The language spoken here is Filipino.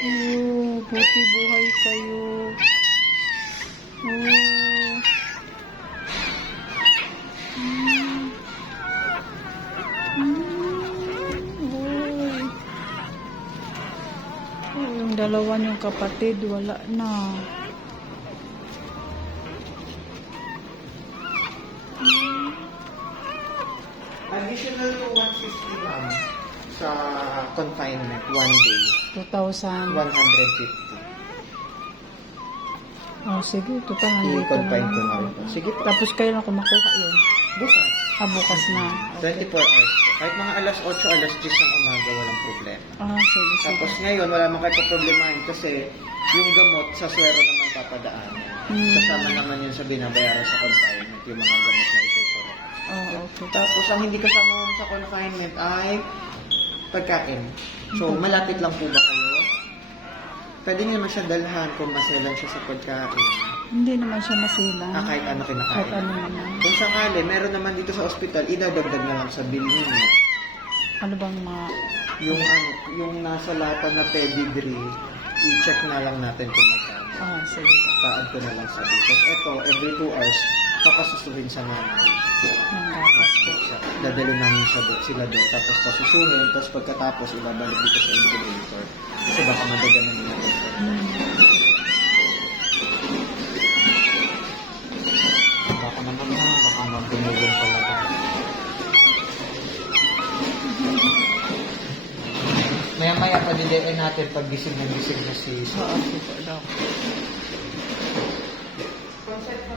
Oh, buti buhay kayo. Oh. Uy. Oh, yung dalawa niyong kapatid, wala na. Additional 150 ma'am sa confinement, one day, 2,000. 150. Oh, sige. Total, nandito I-confine ko na naman. rin po. Sige po, Tapos kayo lang kumakuha yun. bukas. Bukas na. 24 hours po. Kahit mga alas 8, alas 10 ng umaga, walang problema. Sige, sige. Tapos ngayon, wala man kayo problemahin kasi yung gamot sa swero naman papadaan. Kasama naman yun sa binabayaran sa confinement, yung mga gamot na ituturo. Okay. Tapos ang hindi kasama sa confinement ay pagkain. So, malapit lang po ba kayo? Pwede nyo naman siya dalhan kung maselan siya sa pagkain. Hindi naman siya masilang. Kahit ano kinakain. Kahit ano naman. Kung sakali, meron naman dito sa ospital, idadagdag na lang sa bill ninyo. Ano bang mga... Yung nasa lata na pedigree, i-check na lang natin kung magkano. sige. Pa-add ko na lang sa bill. Tapos ito, every 2 hours, papasusuhin sa nanay. Nang gatas po. Dadali namin sila doon. Tapos pasusuhin, tapos pagkatapos, ibabalik dito sa incubator. Kasi baka madaganan nila ito. Baka naman na, baka magdumulong talaga. Maya-maya palilain natin pag gising na si Sige, Doc.